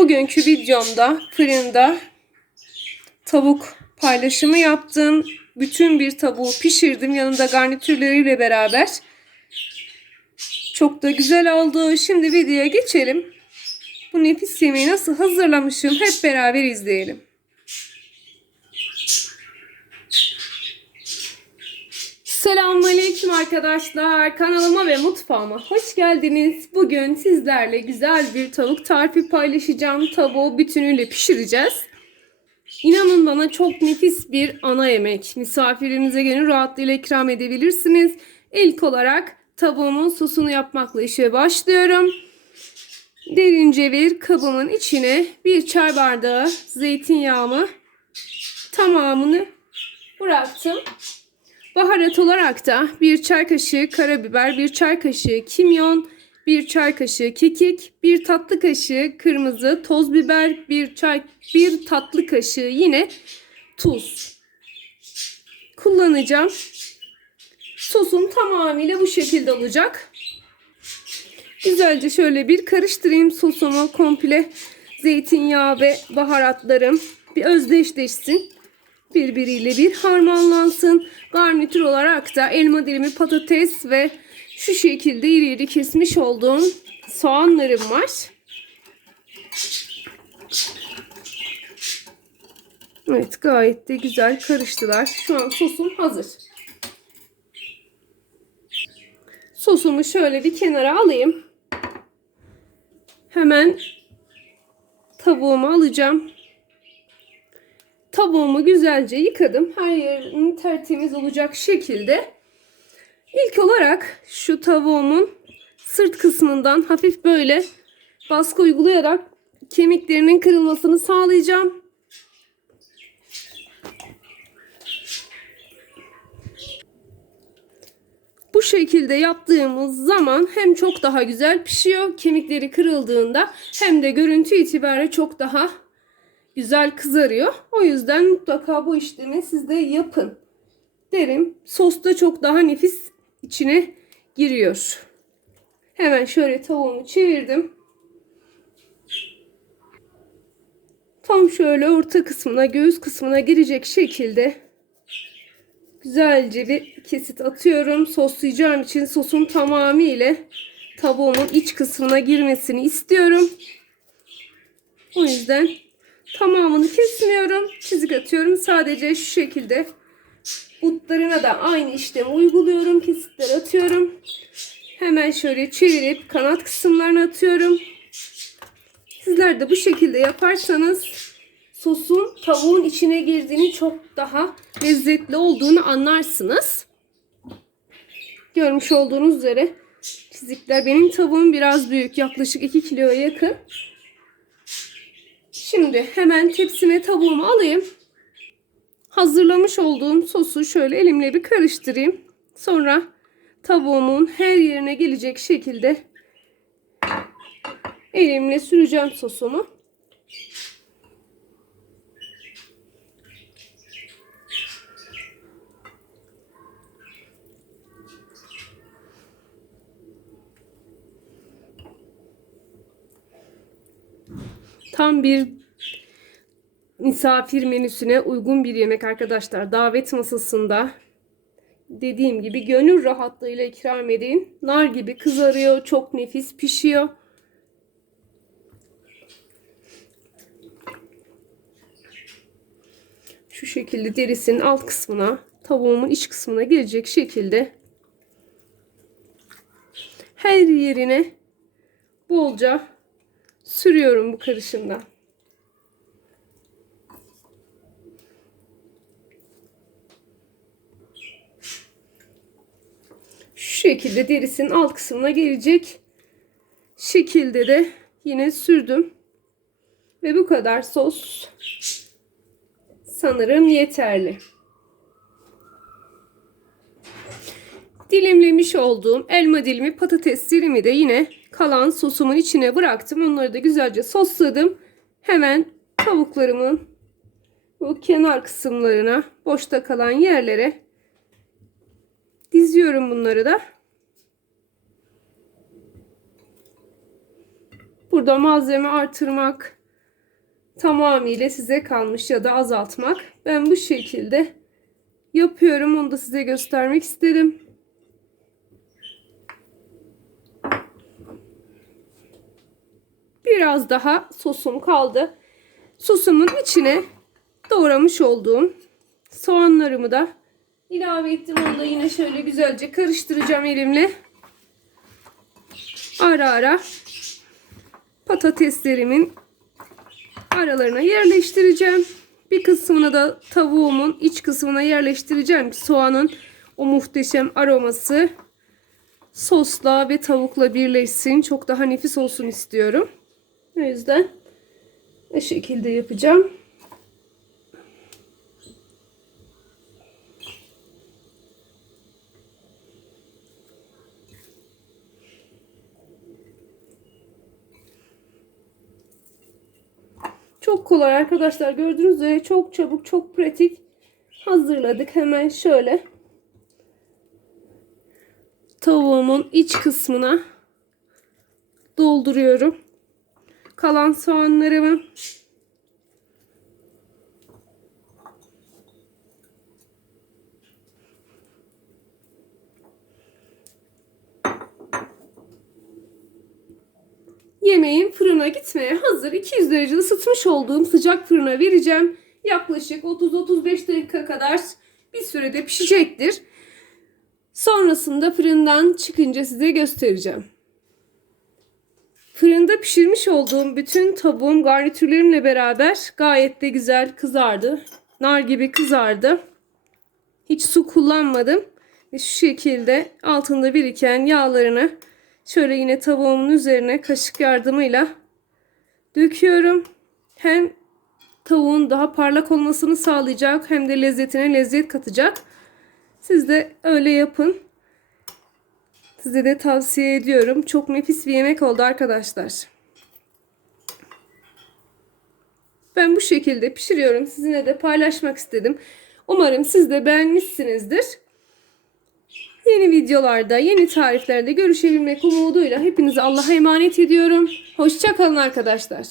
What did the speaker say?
Bugünkü videomda fırında tavuk paylaşımı yaptım. Bütün bir tavuğu pişirdim yanında garnitürleriyle beraber. Çok da güzel oldu. Şimdi videoya geçelim. Bu nefis yemeği nasıl hazırlamışım hep beraber izleyelim. Selamünaleyküm arkadaşlar. Kanalıma ve mutfağıma hoş geldiniz. Bugün sizlerle güzel bir tavuk tarifi paylaşacağım. Tavuğu bütünüyle pişireceğiz. İnanın bana çok nefis bir ana yemek. Misafirinize gönül rahatlığıyla ikram edebilirsiniz. İlk olarak tavuğumun sosunu yapmakla işe başlıyorum. Derince bir kabımın içine bir çay bardağı zeytinyağımı tamamını bıraktım. Baharat olarak da bir çay kaşığı karabiber, bir çay kaşığı kimyon, bir çay kaşığı kekik, bir tatlı kaşığı kırmızı toz biber, bir çay bir tatlı kaşığı yine tuz kullanacağım. Sosum tamamıyla bu şekilde olacak. Güzelce şöyle bir karıştırayım sosumu komple zeytinyağı ve baharatlarım bir özdeşleşsin birbiriyle bir harmanlansın. Garnitür olarak da elma dilimi patates ve şu şekilde iri iri kesmiş olduğum soğanlarım var. Evet gayet de güzel karıştılar. Şu an sosum hazır. Sosumu şöyle bir kenara alayım. Hemen tavuğumu alacağım. Tavuğumu güzelce yıkadım. Her yerini tertemiz olacak şekilde. İlk olarak şu tavuğumun sırt kısmından hafif böyle baskı uygulayarak kemiklerinin kırılmasını sağlayacağım. Bu şekilde yaptığımız zaman hem çok daha güzel pişiyor kemikleri kırıldığında hem de görüntü itibariyle çok daha güzel kızarıyor. O yüzden mutlaka bu işlemi siz de yapın derim. Sos da çok daha nefis içine giriyor. Hemen şöyle tavuğumu çevirdim. Tam şöyle orta kısmına, göğüs kısmına girecek şekilde güzelce bir kesit atıyorum. Soslayacağım için sosun tamamıyla tavuğumun iç kısmına girmesini istiyorum. O yüzden Tamamını kesmiyorum. Çizik atıyorum. Sadece şu şekilde butlarına da aynı işlemi uyguluyorum. Kesitler atıyorum. Hemen şöyle çevirip kanat kısımlarına atıyorum. Sizler de bu şekilde yaparsanız sosun tavuğun içine girdiğini çok daha lezzetli olduğunu anlarsınız. Görmüş olduğunuz üzere çizikler benim tavuğum biraz büyük. Yaklaşık 2 kiloya yakın. Şimdi hemen tepsime tavuğumu alayım. Hazırlamış olduğum sosu şöyle elimle bir karıştırayım. Sonra tavuğumun her yerine gelecek şekilde elimle süreceğim sosumu. Tam bir misafir menüsüne uygun bir yemek arkadaşlar. Davet masasında dediğim gibi gönül rahatlığıyla ikram edin. Nar gibi kızarıyor. Çok nefis pişiyor. Şu şekilde derisinin alt kısmına, tavuğumun iç kısmına gelecek şekilde her yerine bolca sürüyorum bu karışımdan. Şu şekilde derisinin alt kısmına gelecek şekilde de yine sürdüm. Ve bu kadar sos sanırım yeterli. Dilimlemiş olduğum elma dilimi patates dilimi de yine kalan sosumun içine bıraktım. Onları da güzelce sosladım. Hemen tavuklarımın bu kenar kısımlarına boşta kalan yerlere diziyorum bunları da. Burada malzeme artırmak tamamıyla size kalmış ya da azaltmak. Ben bu şekilde yapıyorum. Onu da size göstermek istedim. Biraz daha sosum kaldı. Sosumun içine doğramış olduğum soğanlarımı da ilave ettim. Onu da yine şöyle güzelce karıştıracağım elimle. Ara ara patateslerimin aralarına yerleştireceğim. Bir kısmını da tavuğumun iç kısmına yerleştireceğim soğanın o muhteşem aroması sosla ve tavukla birleşsin. Çok daha nefis olsun istiyorum. O yüzden bu şekilde yapacağım. Çok kolay arkadaşlar. Gördüğünüz üzere çok çabuk, çok pratik hazırladık. Hemen şöyle tavuğumun iç kısmına dolduruyorum. Kalan soğanlarımı Yemeğim fırına gitmeye hazır. 200 derece ısıtmış olduğum sıcak fırına vereceğim. Yaklaşık 30-35 dakika kadar bir sürede pişecektir. Sonrasında fırından çıkınca size göstereceğim. Fırında pişirmiş olduğum bütün tavuğum garnitürlerimle beraber gayet de güzel kızardı. Nar gibi kızardı. Hiç su kullanmadım. Ve şu şekilde altında biriken yağlarını şöyle yine tavuğumun üzerine kaşık yardımıyla döküyorum. Hem tavuğun daha parlak olmasını sağlayacak hem de lezzetine lezzet katacak. Siz de öyle yapın. Size de tavsiye ediyorum. Çok nefis bir yemek oldu arkadaşlar. Ben bu şekilde pişiriyorum. Sizinle de paylaşmak istedim. Umarım siz de beğenmişsinizdir. Yeni videolarda, yeni tariflerde görüşebilmek umuduyla hepinizi Allah'a emanet ediyorum. Hoşçakalın arkadaşlar.